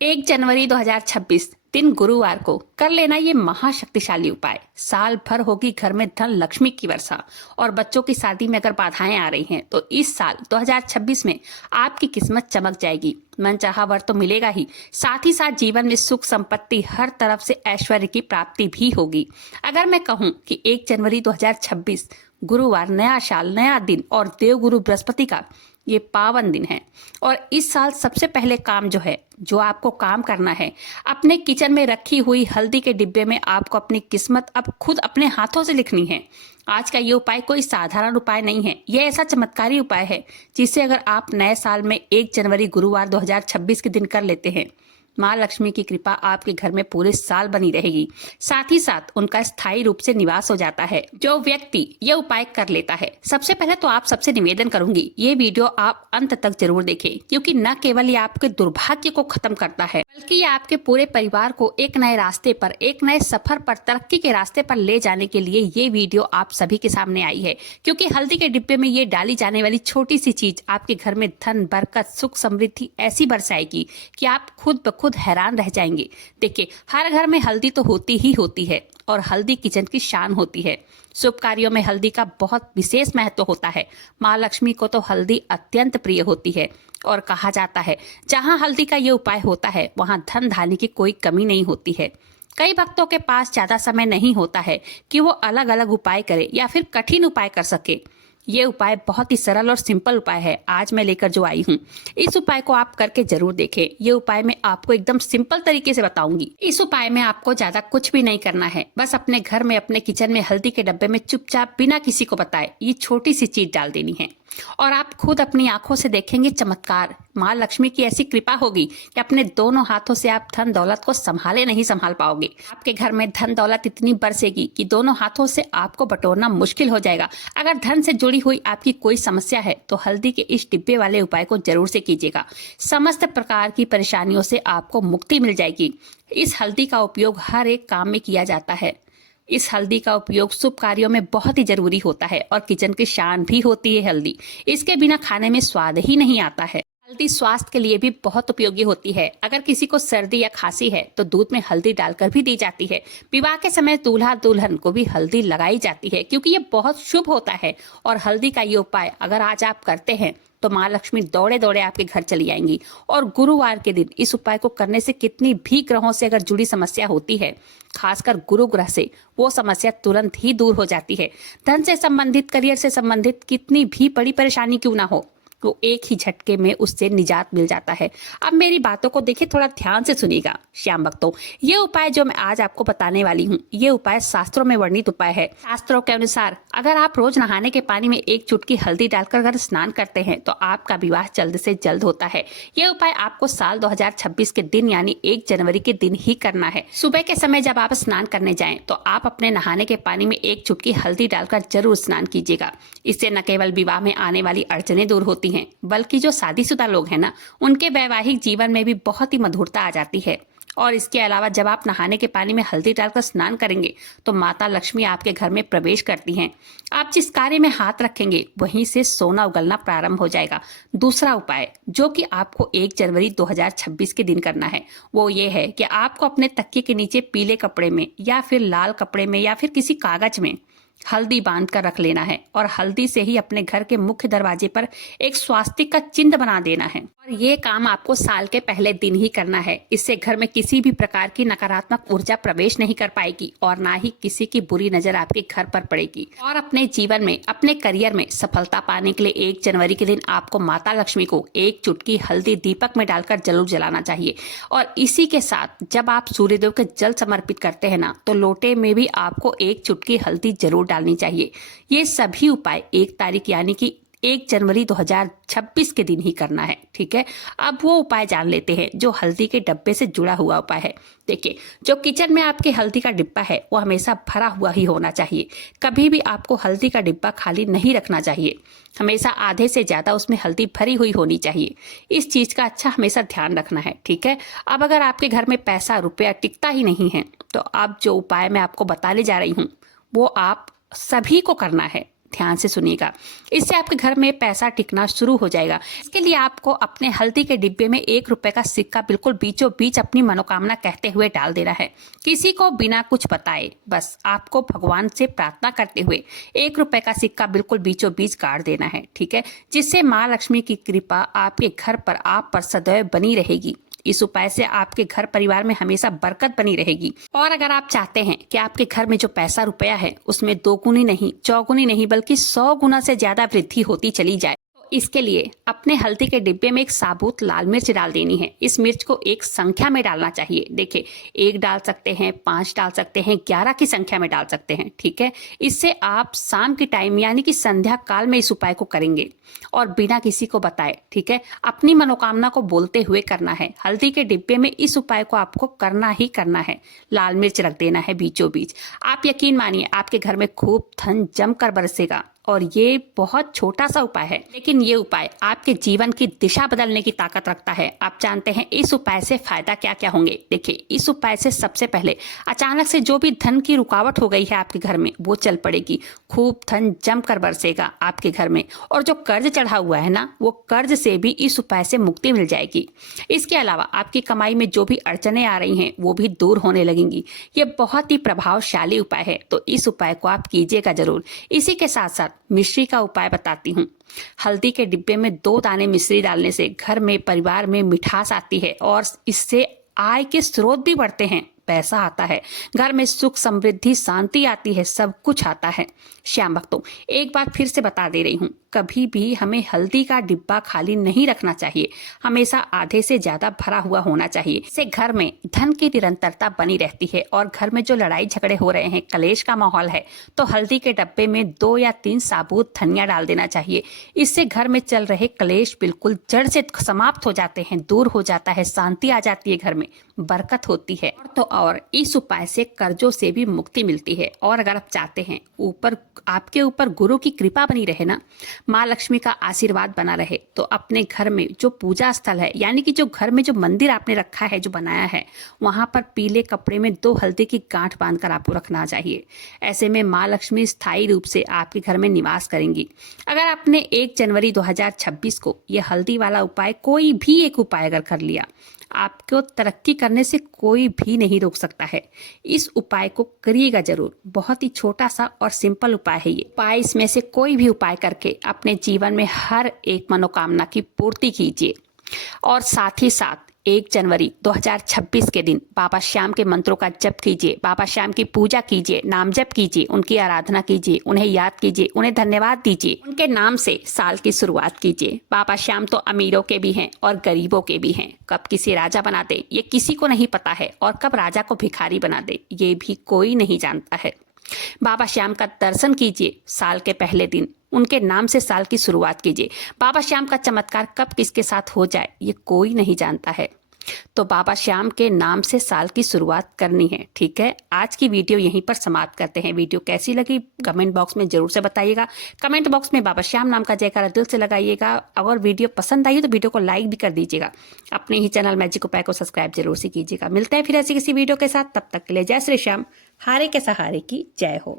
1 जनवरी 2026 दिन गुरुवार को कर लेना ये महाशक्तिशाली उपाय। साल भर होगी घर में धन लक्ष्मी की वर्षा और बच्चों की शादी में अगर बाधाएं आ रही हैं तो इस साल 2026 में आपकी किस्मत चमक जाएगी। मनचाहा वर तो मिलेगा ही, साथ ही साथ जीवन में सुख संपत्ति, हर तरफ से ऐश्वर्य की प्राप्ति भी होगी। अगर मैं कहूं कि 1 जनवरी 2026 गुरुवार, नया साल, नया दिन और देवगुरु बृहस्पति का ये पावन दिन है और इस साल सबसे पहले काम जो आपको काम करना है, अपने किचन में रखी हुई हल्दी के डिब्बे में आपको अपनी किस्मत अब खुद अपने हाथों से लिखनी है। आज का ये उपाय कोई साधारण उपाय नहीं है, यह ऐसा चमत्कारी उपाय है जिसे अगर आप नए साल में 1 जनवरी गुरुवार 2026 के दिन कर लेते हैं, माँ लक्ष्मी की कृपा आपके घर में पूरे साल बनी रहेगी। साथ ही साथ उनका स्थायी रूप से निवास हो जाता है। जो व्यक्ति ये उपाय कर लेता है, सबसे पहले तो आप सबसे निवेदन करूंगी ये वीडियो आप अंत तक जरूर देखें, क्योंकि न केवल ये आपके दुर्भाग्य को खत्म करता है बल्कि ये आपके पूरे परिवार को एक नए रास्ते पर, एक नए सफर पर, तरक्की के रास्ते पर ले जाने के लिए ये वीडियो आप सभी के सामने आई है। क्योंकि हल्दी के डिब्बे में ये डाली जाने वाली छोटी सी चीज आपके घर में धन, बरकत, सुख, समृद्धि ऐसी बरसाएगी कि आप खुद खुद हैरान रह जाएंगे। देखिए, हर घर में हल्दी तो होती ही होती है और हल्दी किचन की शान होती है। शुभ कार्यों में हल्दी का बहुत विशेष महत्व होता है। माँ लक्ष्मी को तो हल्दी अत्यंत प्रिय होती है और कहा जाता है जहाँ हल्दी का ये उपाय होता है वहाँ धन धान्य की कोई कमी नहीं होती है। कई भक्तों के पास ज्यादा समय नहीं होता है कि वो अलग अलग उपाय करे या फिर कठिन उपाय कर सके। ये उपाय बहुत ही सरल और सिंपल उपाय है। आज मैं लेकर जो आई हूँ, इस उपाय को आप करके जरूर देखें। ये उपाय मैं आपको एकदम सिंपल तरीके से बताऊंगी। इस उपाय में आपको ज्यादा कुछ भी नहीं करना है, बस अपने घर में, अपने किचन में हल्दी के डब्बे में चुपचाप बिना किसी को बताए ये छोटी सी चीज डाल देनी है और आप खुद अपनी आंखों से देखेंगे चमत्कार। माँ लक्ष्मी की ऐसी कृपा होगी कि अपने दोनों हाथों से आप धन दौलत को संभाले नहीं संभाल पाओगे। आपके घर में धन दौलत इतनी बरसेगी कि दोनों हाथों से आपको बटोरना मुश्किल हो जाएगा। अगर धन से जुड़ी हुई आपकी कोई समस्या है तो हल्दी के इस डिब्बे वाले उपाय को जरूर से कीजिएगा। समस्त प्रकार की परेशानियों से आपको मुक्ति मिल जाएगी। इस हल्दी का उपयोग हर एक काम में किया जाता है। इस हल्दी का उपयोग शुभ कार्यों में बहुत ही जरूरी होता है और किचन की शान भी होती है हल्दी। इसके बिना खाने में स्वाद ही नहीं आता है। हल्दी स्वास्थ्य के लिए भी बहुत उपयोगी होती है। अगर किसी को सर्दी या खांसी है तो दूध में हल्दी डालकर भी दी जाती है। विवाह के समय दूल्हा दुल्हन को भी हल्दी लगाई जाती है क्योंकि ये बहुत शुभ होता है। और हल्दी का ये उपाय अगर आज आप करते हैं तो माँ लक्ष्मी दौड़े दौड़े आपके घर चली आएंगी। और गुरुवार के दिन इस उपाय को करने से कितनी भी ग्रहों से अगर जुड़ी समस्या होती है, खासकर गुरु ग्रह से, वो समस्या तुरंत ही दूर हो जाती है। धन से संबंधित, करियर से संबंधित कितनी भी बड़ी परेशानी क्यों ना हो, तो एक ही झटके में उससे निजात मिल जाता है। अब मेरी बातों को देखिए, थोड़ा ध्यान से सुनिएगा श्याम भक्तों। ये उपाय जो मैं आज आपको बताने वाली हूँ, ये उपाय शास्त्रों में वर्णित उपाय है। शास्त्रों के अनुसार अगर आप रोज नहाने के पानी में 1 चुटकी हल्दी डालकर अगर स्नान करते हैं तो आपका विवाह जल्द से जल्द होता है। ये उपाय आपको साल 2026 के दिन यानी 1 जनवरी के दिन ही करना है। सुबह के समय जब आप स्नान करने जाएं तो आप अपने नहाने के पानी में 1 चुटकी हल्दी डालकर जरूर स्नान कीजिएगा। इससे न केवल विवाह में आने वाली अड़चनें दूर होती हैं, बल्कि जो शादीशुदा लोग हैं ना, उनके वैवाहिक जीवन में भी बहुत ही मधुरता आ जाती है। और इसके अलावा जब आप नहाने के पानी में हल्दी डालकर स्नान करेंगे तो माता लक्ष्मी आपके घर में प्रवेश करती हैं। आप जिस कार्य में हाथ रखेंगे वहीं से सोना उगलना प्रारंभ हो जाएगा। दूसरा उपाय जो कि आपको 1 जनवरी 2026 के दिन करना है, वो ये है कि आपको अपने तकिए के नीचे पीले कपड़े में या फिर लाल कपड़े में या फिर किसी कागज में हल्दी बांध कर रख लेना है और हल्दी से ही अपने घर के मुख्य दरवाजे पर एक स्वास्तिक का चिन्ह बना देना है। और ये काम आपको साल के पहले दिन ही करना है। इससे घर में किसी भी प्रकार की नकारात्मक ऊर्जा प्रवेश नहीं कर पाएगी और ना ही किसी की बुरी नजर आपके घर पर पड़ेगी। और अपने जीवन में, अपने करियर में सफलता पाने के लिए 1 जनवरी के दिन आपको माता लक्ष्मी को 1 चुटकी हल्दी दीपक में डालकर जरूर जलाना चाहिए। और इसी के साथ जब आप सूर्यदेव के जल समर्पित करते हैं ना, तो लोटे में भी आपको 1 चुटकी हल्दी जरूर डालनी चाहिए। ये सभी उपाय 1 तारीख यानी कि 1 जनवरी 2026 के दिन ही करना है। ठीक है, अब वो उपाय जान लेते हैं जो हल्दी के डब्बे से जुड़ा हुआ उपाय है। देखिए, जो किचन में आपके हल्दी का डिब्बा है वो हमेशा भरा हुआ ही होना चाहिए। कभी भी आपको हल्दी का डिब्बा खाली नहीं रखना चाहिए। हमेशा आधे से ज्यादा उसमें हल्दी भरी हुई होनी चाहिए। इस चीज का अच्छा हमेशा ध्यान रखना है। ठीक है, अब अगर आपके घर में पैसा रुपया टिकता ही नहीं है तो अब जो उपाय मैं आपको बताने जा रही हूँ वो आप सभी को करना है। ध्यान से सुनिएगा। इससे आपके घर में पैसा टिकना शुरू हो जाएगा। इसके लिए आपको अपने हल्दी के डिब्बे में 1 रुपए का सिक्का बिल्कुल बीचों बीच अपनी मनोकामना कहते हुए डाल देना है, किसी को बिना कुछ बताए। बस आपको भगवान से प्रार्थना करते हुए 1 रुपए का सिक्का बिल्कुल बीचों बीच गाड़ देना है, ठीक है, जिससे माँ लक्ष्मी की कृपा आपके घर पर आप पर सदैव बनी रहेगी। इस उपाय से आपके घर परिवार में हमेशा बरकत बनी रहेगी। और अगर आप चाहते हैं कि आपके घर में जो पैसा रुपया है उसमें 2 गुनी नहीं, 4 गुनी नहीं, बल्कि 100 गुना से ज्यादा वृद्धि होती चली जाए, इसके लिए अपने हल्दी के डिब्बे में एक साबुत लाल मिर्च डाल देनी है। इस मिर्च को एक संख्या में डालना चाहिए। देखिए, 1 डाल सकते हैं, 5 डाल सकते हैं, 11 की संख्या में डाल सकते हैं, ठीक है। इससे आप शाम के टाइम यानी कि संध्या काल में इस उपाय को करेंगे और बिना किसी को बताए, ठीक है, अपनी मनोकामना को बोलते हुए करना है। हल्दी के डिब्बे में इस उपाय को आपको करना ही करना है। लाल मिर्च रख देना है बीचों बीच। आप यकीन मानिए आपके घर में खूब धन जमकर बरसेगा। और ये बहुत छोटा सा उपाय है, लेकिन ये उपाय आपके जीवन की दिशा बदलने की ताकत रखता है। आप जानते हैं इस उपाय से फायदा क्या क्या होंगे। देखिए, इस उपाय से सबसे पहले अचानक से जो भी धन की रुकावट हो गई है आपके घर में वो चल पड़ेगी। खूब धन जमकर बरसेगा आपके घर में। और जो कर्ज चढ़ा हुआ है ना, वो कर्ज से भी इस उपाय से मुक्ति मिल जाएगी। इसके अलावा आपकी कमाई में जो भी अड़चने आ रही हैं वो भी दूर होने लगेंगी। ये बहुत ही प्रभावशाली उपाय है, तो इस उपाय को आप कीजिएगा जरूर। इसी के साथ साथ मिश्री का उपाय बताती हूँ। हल्दी के डिब्बे में 2 दाने मिश्री डालने से घर में परिवार में मिठास आती है और इससे आय के स्रोत भी बढ़ते हैं। पैसा आता है, घर में सुख समृद्धि शांति आती है, सब कुछ आता है। श्याम भक्तों, एक बात फिर से बता दे रही हूँ, कभी भी हमें हल्दी का डिब्बा खाली नहीं रखना चाहिए। हमेशा आधे से ज्यादा भरा हुआ होना चाहिए। इससे घर में धन की निरंतरता बनी रहती है। और घर में जो लड़ाई झगड़े हो रहे हैं, कलेश का माहौल है, तो हल्दी के डब्बे में 2 या 3 साबुत धनिया डाल देना चाहिए। इससे घर में चल रहे कलेश बिल्कुल जड़ से समाप्त हो जाते हैं, दूर हो जाता है, शांति आ जाती है, घर में बरकत होती है। और इस उपाय से कर्जों से भी मुक्ति मिलती है। और अगर आप चाहते हैं आपके ऊपर गुरु की कृपा बनी रहे ना, माँ लक्ष्मी का आशीर्वाद बना रहे, तो अपने घर में जो पूजा स्थल है, यानी कि जो घर में जो मंदिर आपने रखा है, जो बनाया है, वहां पर पीले कपड़े में 2 हल्दी की गांठ बांधकर आपको रखना चाहिए। ऐसे में माँ लक्ष्मी स्थायी रूप से आपके घर में निवास करेंगी। अगर आपने 1 जनवरी 2026 को यह हल्दी वाला उपाय, कोई भी एक उपाय अगर कर लिया, आपको तरक्की करने से कोई भी नहीं रोक सकता है। इस उपाय को करिएगा जरूर। बहुत ही छोटा सा और सिंपल उपाय है ये उपाय। इसमें से कोई भी उपाय करके अपने जीवन में हर एक मनोकामना की पूर्ति कीजिए। और साथ ही साथ 1 जनवरी 2026 के दिन बाबा श्याम के मंत्रों का जप कीजिए, बाबा श्याम की पूजा कीजिए, नाम जप कीजिए, उनकी आराधना कीजिए, उन्हें याद कीजिए, उन्हें धन्यवाद दीजिए, उनके नाम से साल की शुरुआत कीजिए। बाबा श्याम तो अमीरों के भी हैं और गरीबों के भी हैं। कब किसी राजा बना दे ये किसी को नहीं पता है, और कब राजा को भिखारी बना दे ये भी कोई नहीं जानता है। बाबा श्याम का दर्शन कीजिए साल के पहले दिन, उनके नाम से साल की शुरुआत कीजिए। बाबा श्याम का चमत्कार कब किसके साथ हो जाए ये कोई नहीं जानता है, तो बाबा श्याम के नाम से साल की शुरुआत करनी है, ठीक है। आज की वीडियो यहीं पर समाप्त करते हैं। वीडियो कैसी लगी कमेंट बॉक्स में जरूर से बताइएगा। कमेंट बॉक्स में बाबा श्याम नाम का जयकारा दिल से लगाइएगा। अगर वीडियो पसंद आई तो वीडियो को लाइक भी कर दीजिएगा। अपने ही चैनल मैजिक उपाय को सब्सक्राइब जरूर से कीजिएगा। मिलते हैं फिर ऐसी किसी वीडियो के साथ, तब तक के लिए जय श्री श्याम। हारे के सहारे की जय हो।